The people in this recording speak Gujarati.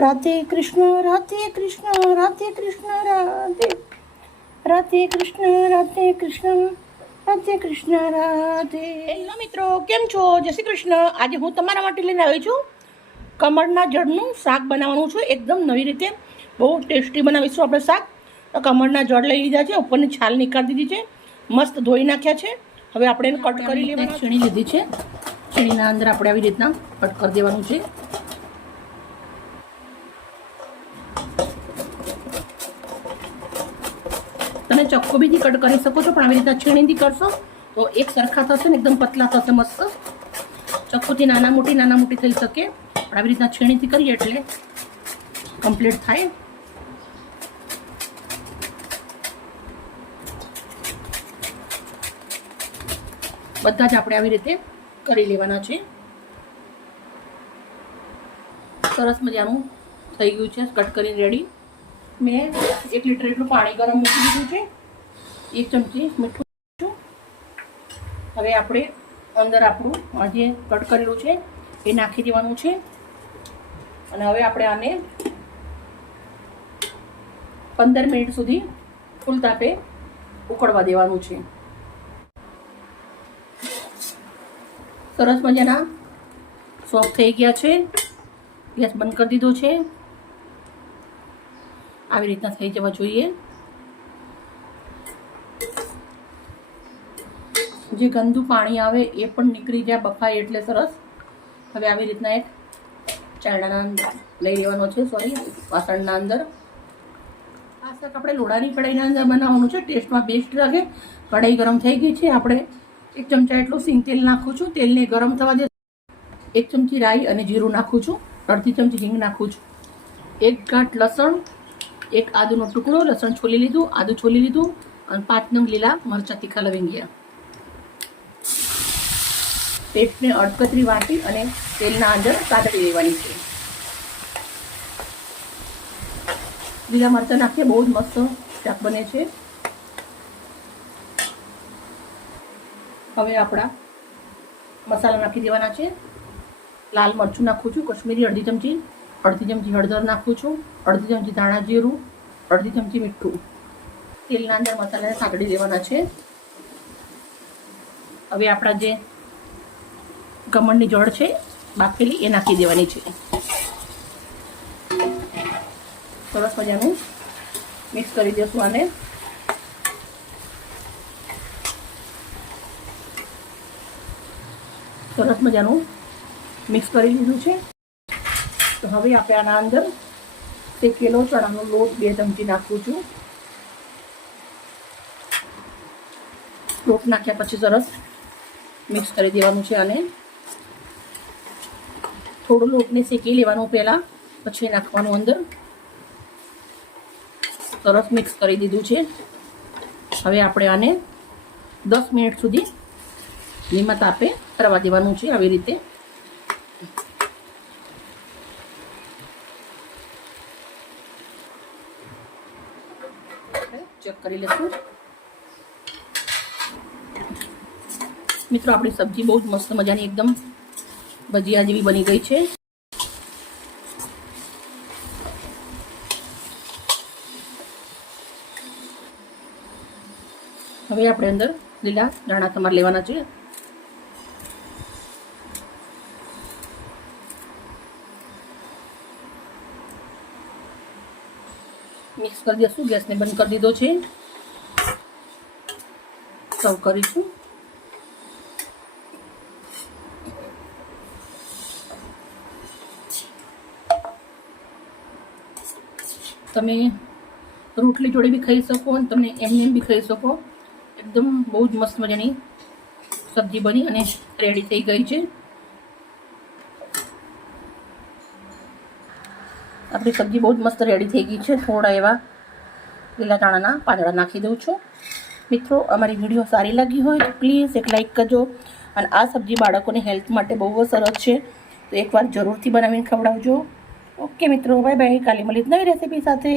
રાધે કૃષ્ણ રાધે કૃષ્ણ રાધે કૃષ્ણ રાધે રાધે કૃષ્ણ રાધે કૃષ્ણ રાધે કૃષ્ણ રાધે. હેલો મિત્રો, કેમ છો? જય શ્રી કૃષ્ણ. આજે હું તમારા માટે લઈને આવી છું કમળના જળનું શાક બનાવવાનું છું. એકદમ નવી રીતે બહુ ટેસ્ટી બનાવીશું આપણે શાક. કમળના જળ લઈ લીધા છે, ઉપરની છાલ નીકાળી દીધી છે, મસ્ત ધોઈ નાખ્યા છે. હવે આપણે એને કટ કરી લેવાનું. છીણી લીધી છે, છીણીના અંદર આપણે આવી રીતના કટ કરી દેવાનું છે. તમે ચક્કો બીથી કટ કરી શકો છો, પણ આવી રીતના છીણીથી કરશો તો એક સરખા થશે ને એકદમ પતલા થશે મસ્ત. ચક્કોથી નાના મોટી થઈ શકે, પણ આવી રીતના છીણીથી કરીએ એટલે કમ્પ્લીટ થાય. બધા જ આપણે આવી રીતે કરી લેવાના છે. સરસ મજાનું થઈ ગયું છે, કટ કરીને રેડી. મેં 1 લીટર એટલું પાણી ગરમ મૂકી દીધું છે. 1 ચમચી મીઠું. હવે આપણે અંદર આપણું આ જે કટ કરેલું છે એ નાખી દેવાનું છે. અને હવે આપણે આને 15 મિનિટ સુધી ફૂલ તાપે ઉકળવા દેવાનું છે. સરસ મજાના સોફ્ટ થઈ ગયા છે. ગેસ બંધ કરી દીધો છે. આવી રીતના થઈ જવા જોઈએ. જે ગંદુ પાણી આવે એ પણ નીકળી જાય, બફાય એટલે સરસ. હવે આવી રીતના એક ચારણાના અંદર લઈ લેવાનો છે, વાસણના અંદર. આ શાક આપણે લોડાની કઢાઈના અંદર બનાવવાનું છે. ટેસ્ટમાં બેસ્ટ લાગે. કઢાઈ ગરમ થઈ ગઈ છે. આપણે 1 ચમચા એટલું સિંગ તેલ નાખું છું. તેલને ગરમ થવા દે. 1 ચમચી રાઈ અને જીરું નાખું છું. 1/2 ચમચી હિંગ નાખું છું. 1 ગાંઠ લસણ, 1 આદુનો ટુકડો, લસણ છોલી લીધું, આદુ છોલી લીધું, અને 5 નંગ લીલા મરચાં તીખા લવિંગિયા. પેસ્ટને અડકતરી વાટી અને તેલના અંદર સાતળી લેવાની છે. લીલા મરચાં નાખીએ, બહુ જ મસ્ત શાક બને છે. હવે આપણા મસાલા નાખી દેવાના છે. લાલ મરચું નાખું છું, કશ્મીરી 1/2 ચમચી, 1/2 ચમચી હળદર નાખું છું, 1/2 ચમચી ધાણા જીરું, 1/2 ચમચી મીઠું. તેલના અંદર મસાલાને સાંકળી દેવાના છે. હવે આપણા જે કમળની જળ છે બાફેલી એ નાખી દેવાની છે. સરસ મજાનું મિક્સ કરી દઈશું આને. સરસ મજાનું મિક્સ કરી લીધું છે. તો હવે આપણે આના અંદર શેકેલો ચણાનો લોટ 2 ચમચી નાખું છું. લોટ નાખ્યા પછી સરસ મિક્સ કરી દેવાનું છે. અને થોડું લોટને શેકી લેવાનું પહેલાં, પછી નાખવાનું અંદર. સરસ મિક્સ કરી દીધું છે. હવે આપણે આને 10 મિનિટ સુધી ધીમા તાપે કરવા દેવાનું છે. આવી રીતે ચેક કરી લેશું. મિત્રો, આપણી સબ્જી બહુ જ મસ્ત મજાની એકદમ ભજીયા જેવી બની ગઈ છે. હવે આપણે અંદર લીલા ધાણા તમારે લેવાના છે. મિક્સ કરી દઈશું. ગેસને બંધ કરી દીધો છે. સર્વ કરીશું. તમે રોટલી જોડે બી ખાઈ શકો અને તમે એમને બી ખાઈ શકો. એકદમ બહુ જ મસ્ત મજાની સબ્જી બની અને રેડી થઈ ગઈ છે. આપણી સબ્જી બહુ જ મસ્ત રેડી થઈ ગઈ છે. થોડા એવા લીલા ધાણાના પાંદડા નાખી દઉં છું. મિત્રો, અમારી વિડીયો સારી લાગી હોય તો પ્લીઝ એક લાઈક કરજો. અને આ સબ્જી બાળકોની હેલ્થ માટે બહુ જ સરસ છે, તો એકવાર જરૂરથી બનાવીને ખવડાવજો. ઓકે મિત્રો, બાય બાય. કાલે મળીએ નવી રેસીપી સાથે.